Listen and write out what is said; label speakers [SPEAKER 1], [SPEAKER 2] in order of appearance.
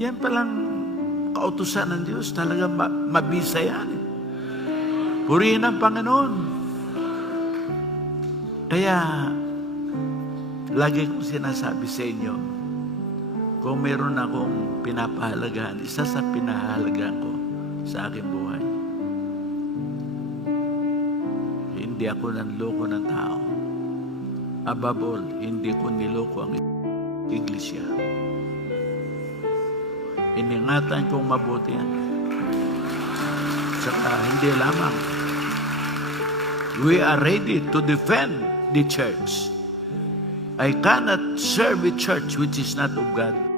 [SPEAKER 1] Yan palang kautusan ng Diyos. Talaga ma- mabisa yan. Purihin ang Panginoon. Kaya, lagi kong sinasabi sa inyo, kung meron akong pinapahalagahan, isa sa pinahalagahan ko sa aking buhay, hindi ako nanloko ng tao. Above all, hindi ko niloko ang iglesia. Iningatan kong mabuti yan. Saka hindi lamang. We are ready to defend the church. I cannot serve a church which is not of God.